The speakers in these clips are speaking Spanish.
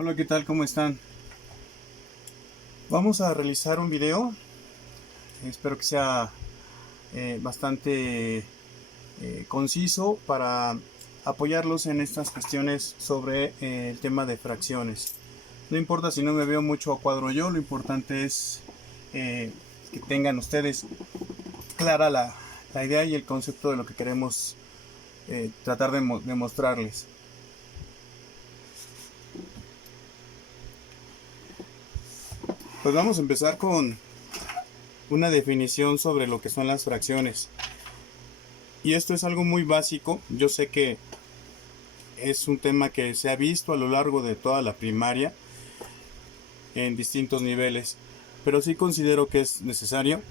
Hola, ¿qué tal? ¿Cómo están? Vamos a realizar un video. Espero que sea bastante conciso para apoyarlos en estas cuestiones sobre el tema de fracciones. No importa si no me veo mucho a cuadro yo, lo importante es eh, que tengan ustedes clara la idea y el concepto de lo que queremos tratar de mostrarles. Pues vamos a empezar con una definición sobre lo que son las fracciones. Y esto es algo muy básico. Yo sé que es un tema que se ha visto a lo largo de toda la primaria en distintos niveles, pero sí considero que es necesario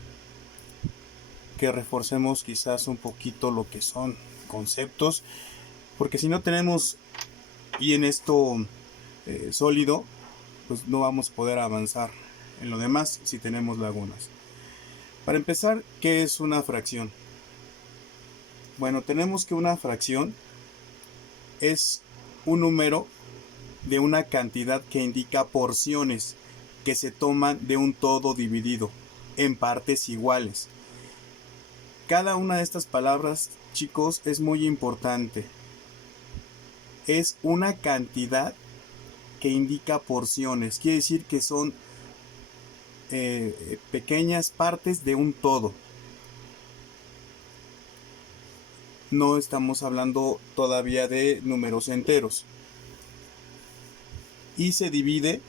que reforcemos quizás un poquito lo que son conceptos, porque si no tenemos bien esto sólido, pues no vamos a poder avanzar en lo demás si tenemos lagunas. Para empezar, ¿qué es una fracción? Bueno, tenemos que una fracción es un número de una cantidad que indica porciones que se toman de un todo dividido en partes iguales. Cada una de estas palabras, chicos, es muy importante. Es una cantidad que indica porciones, quiere decir que son pequeñas partes de un todo. No estamos hablando todavía de números enteros. Y se divide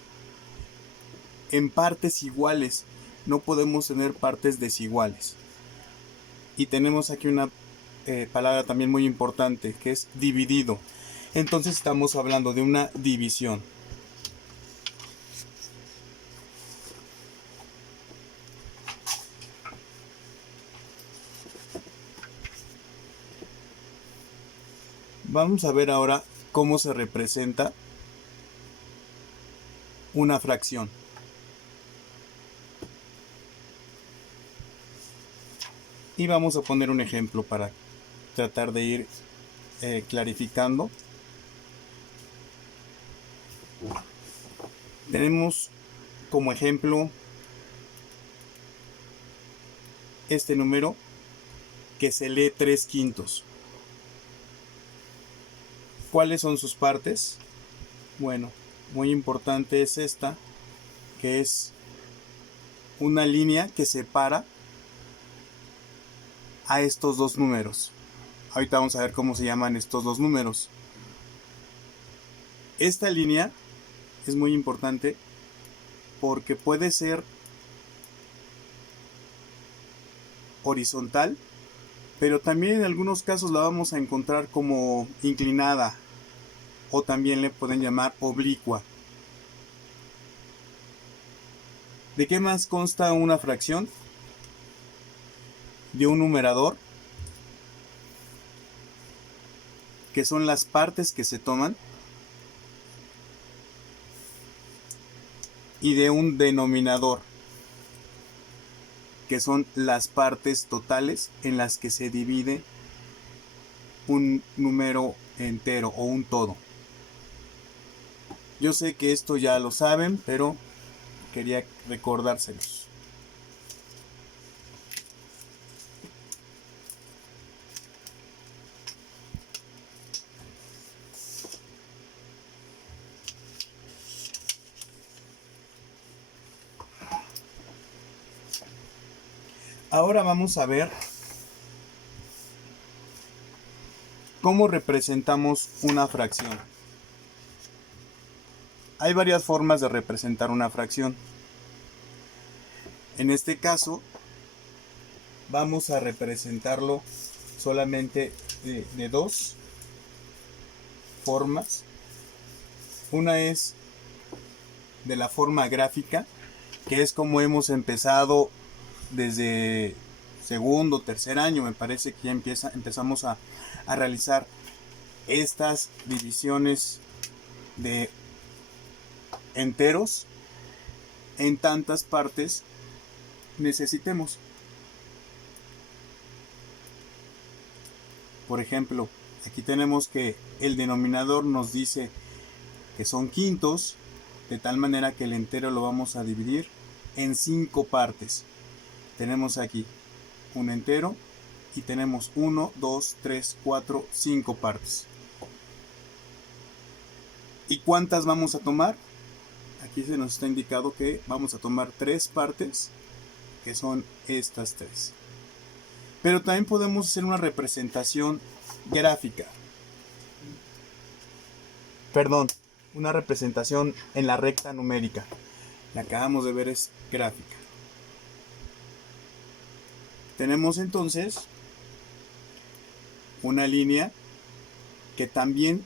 en partes iguales. No podemos tener partes desiguales. Y tenemos aquí una palabra también muy importante, que es dividido. Entonces estamos hablando de una división. Vamos a ver ahora cómo se representa una fracción. Y vamos a poner un ejemplo para tratar de ir clarificando. Tenemos como ejemplo este número que se lee 3/5. ¿Cuáles son sus partes? Bueno, muy importante es esta, que es una línea que separa a estos dos números. Ahorita vamos a ver cómo se llaman estos dos números. Esta línea es muy importante porque puede ser horizontal, pero también en algunos casos la vamos a encontrar como inclinada, o también le pueden llamar oblicua. ¿De qué más consta una fracción? De un numerador, que son las partes que se toman, y de un denominador, que son las partes totales en las que se divide un número entero o un todo. Yo sé que esto ya lo saben, pero quería recordárselos. Ahora vamos a ver cómo representamos una fracción. Hay varias formas de representar una fracción. En este caso, vamos a representarlo solamente de dos formas. Una es de la forma gráfica, que es como hemos empezado desde segundo, tercer año, me parece que ya empezamos a realizar estas divisiones de enteros en tantas partes necesitemos. Por ejemplo, aquí tenemos que el denominador nos dice que son quintos, de tal manera que el entero lo vamos a dividir en 5 partes. Tenemos aquí un entero y tenemos 1, 2, 3, 4, 5 partes. ¿Y cuántas vamos a tomar? Aquí se nos está indicado que vamos a tomar 3 partes, que son estas 3. Pero también podemos hacer una representación gráfica. Perdón, una representación en la recta numérica. La que acabamos de ver es gráfica. Tenemos entonces una línea que también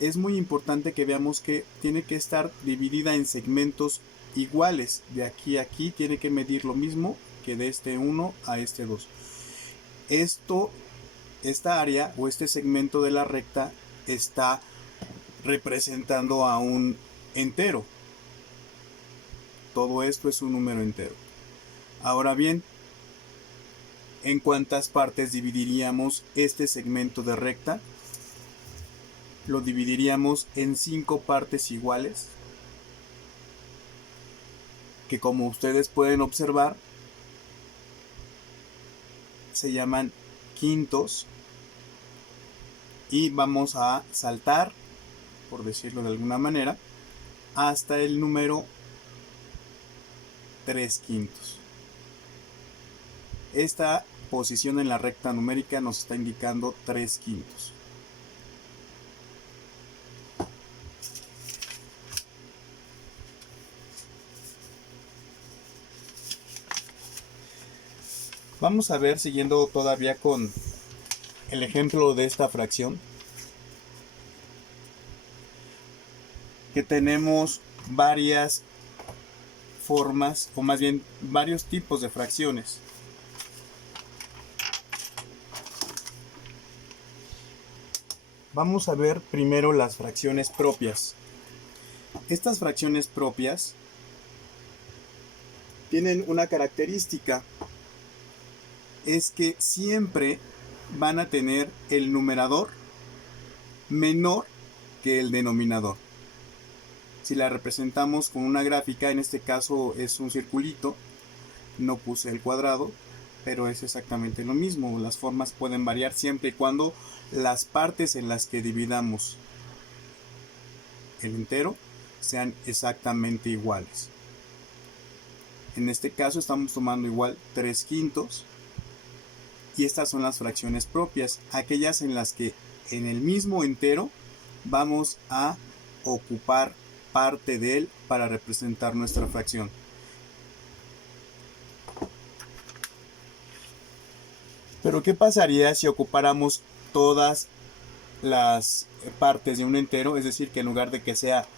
es muy importante que veamos que tiene que estar dividida en segmentos iguales. De aquí a aquí tiene que medir lo mismo que de este 1 a este 2. Esta área o este segmento de la recta está representando a un entero. Todo esto es un número entero. Ahora bien, ¿en cuántas partes dividiríamos este segmento de recta? Lo dividiríamos en 5 partes iguales, que como ustedes pueden observar, se llaman quintos, y vamos a saltar, por decirlo de alguna manera, hasta el número 3/5. Esta posición en la recta numérica nos está indicando 3/5. Vamos a ver, siguiendo todavía con el ejemplo de esta fracción, que tenemos varias formas, o más bien varios tipos de fracciones. Vamos a ver primero las fracciones propias. Estas fracciones propias tienen una característica, es que siempre van a tener el numerador menor que el denominador. Si la representamos con una gráfica, en este caso es un circulito, no puse el cuadrado, pero es exactamente lo mismo. Las formas pueden variar siempre y cuando las partes en las que dividamos el entero sean exactamente iguales. En este caso estamos tomando igual 3/5, y estas son las fracciones propias, aquellas en las que en el mismo entero vamos a ocupar parte de él para representar nuestra fracción. Pero ¿qué pasaría si ocupáramos todas las partes de un entero? Es decir, que en lugar de que sea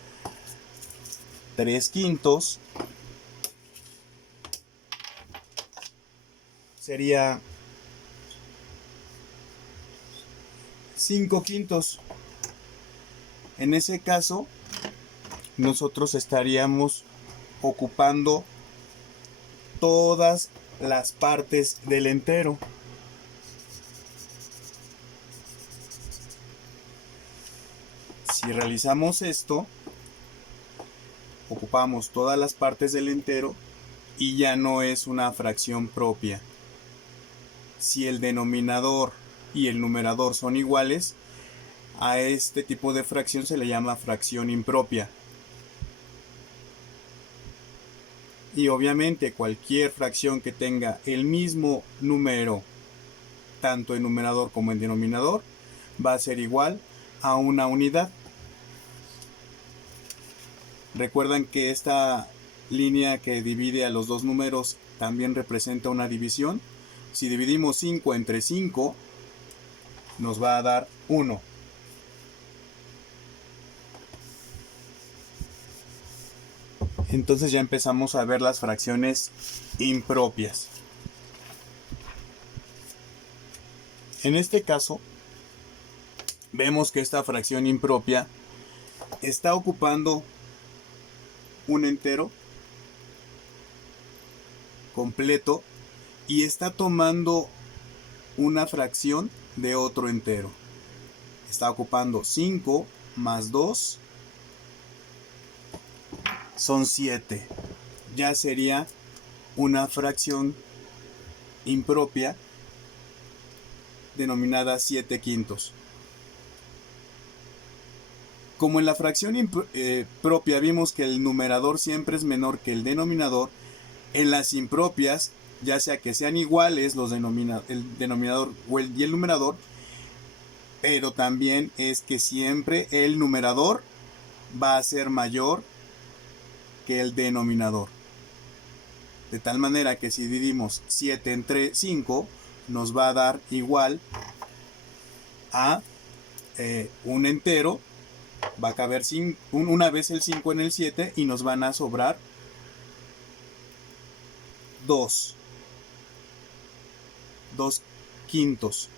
3/5, sería 5/5. En ese caso, nosotros estaríamos ocupando todas las partes del entero. Si realizamos esto, ocupamos todas las partes del entero y ya no es una fracción propia. Si el denominador y el numerador son iguales, a este tipo de fracción se le llama fracción impropia. Y obviamente cualquier fracción que tenga el mismo número, tanto en numerador como en denominador, va a ser igual a una unidad. Recuerdan que esta línea que divide a los dos números también representa una división. Si dividimos 5 entre 5, nos va a dar 1. Entonces ya empezamos a ver las fracciones impropias. En este caso, vemos que esta fracción impropia está ocupando un entero completo y está tomando una fracción de otro entero. Está ocupando 5 más 2 son 7. Ya sería una fracción impropia denominada 7/5. Como en la fracción propia vimos que el numerador siempre es menor que el denominador, en las impropias, ya sea que sean iguales el denominador y el numerador, pero también es que siempre el numerador va a ser mayor que el denominador. De tal manera que si dividimos 7 entre 5, nos va a dar igual a un entero. Va a caber una vez el 5 en el 7 y nos van a sobrar 2 quintos.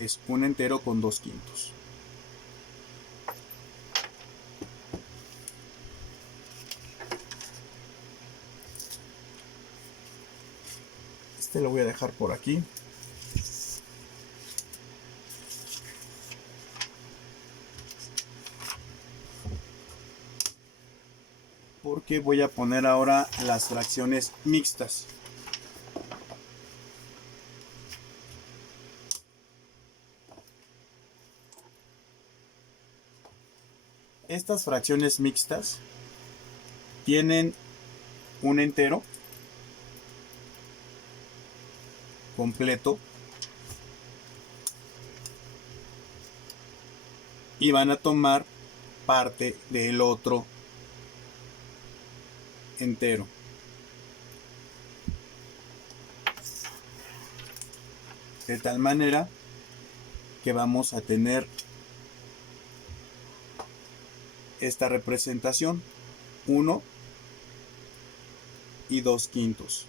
Es un entero con 2 quintos. Este lo voy a dejar por aquí. Porque voy a poner ahora las fracciones mixtas. Estas fracciones mixtas tienen un entero completo y van a tomar parte del otro entero. De tal manera que vamos a tener esta representación: 1 y 2 quintos.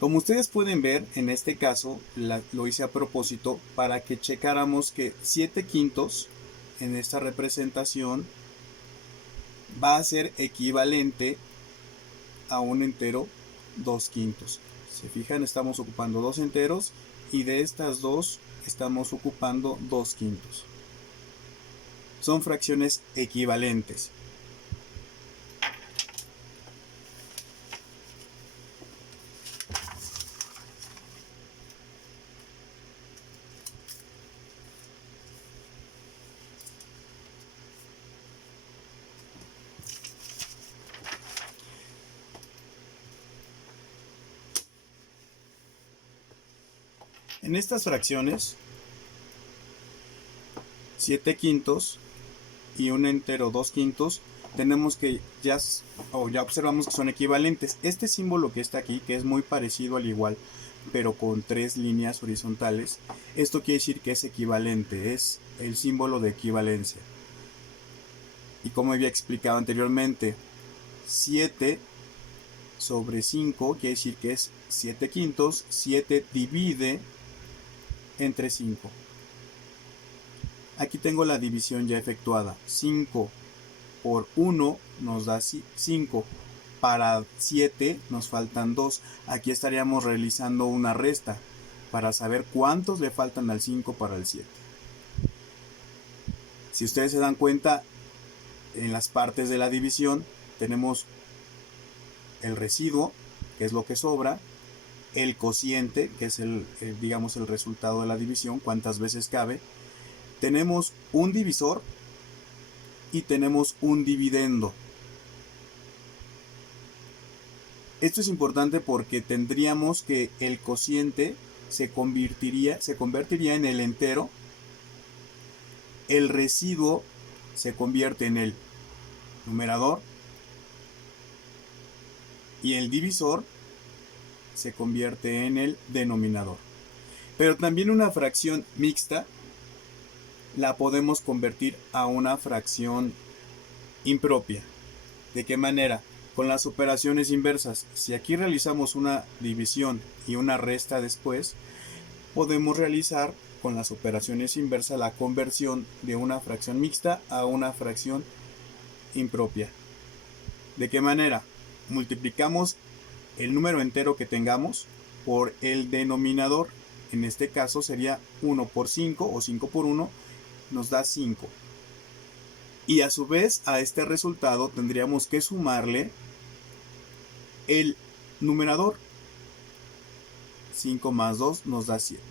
Como ustedes pueden ver, en este caso lo hice a propósito para que checáramos que 7 quintos en esta representación va a ser equivalente a un entero 2 quintos. Se fijan, estamos ocupando dos enteros y de estas dos estamos ocupando 2 quintos. Son fracciones equivalentes. En estas fracciones, 7 quintos y un entero 2 quintos, tenemos que ya observamos que son equivalentes. Este símbolo que está aquí, que es muy parecido al igual, pero con 3 líneas horizontales, esto quiere decir que es equivalente, es el símbolo de equivalencia. Y como había explicado anteriormente, 7 sobre 5 quiere decir que es 7 quintos. 7 divide entre 5. Aquí tengo la división ya efectuada. 5 por 1 nos da 5. Para 7 nos faltan 2. Aquí estaríamos realizando una resta para saber cuántos le faltan al 5 para el 7. Si ustedes se dan cuenta, en las partes de la división tenemos el residuo, que es lo que sobra, el cociente, que es digamos el resultado de la división, cuántas veces cabe. Tenemos un divisor y tenemos un dividendo. Esto es importante porque tendríamos que el cociente se convertiría en el entero, el residuo se convierte en el numerador y el divisor se convierte en el denominador. Pero también una fracción mixta la podemos convertir a una fracción impropia. ¿De qué manera? Con las operaciones inversas. Si aquí realizamos una división y una resta después, podemos realizar con las operaciones inversas la conversión de una fracción mixta a una fracción impropia. ¿De qué manera? Multiplicamos el número entero que tengamos por el denominador. En este caso sería 1 por 5 o 5 por 1 nos da 5. Y a su vez a este resultado tendríamos que sumarle el numerador. 5 más 2 nos da 7.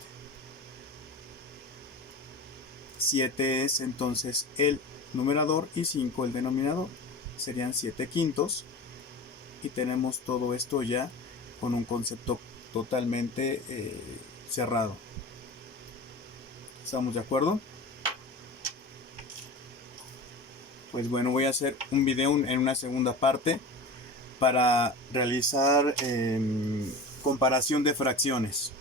7 es entonces el numerador y 5 el denominador. Serían 7 quintos. Y tenemos todo esto ya con un concepto totalmente cerrado. ¿Estamos de acuerdo? Pues bueno, voy a hacer un video en una segunda parte para realizar comparación de fracciones.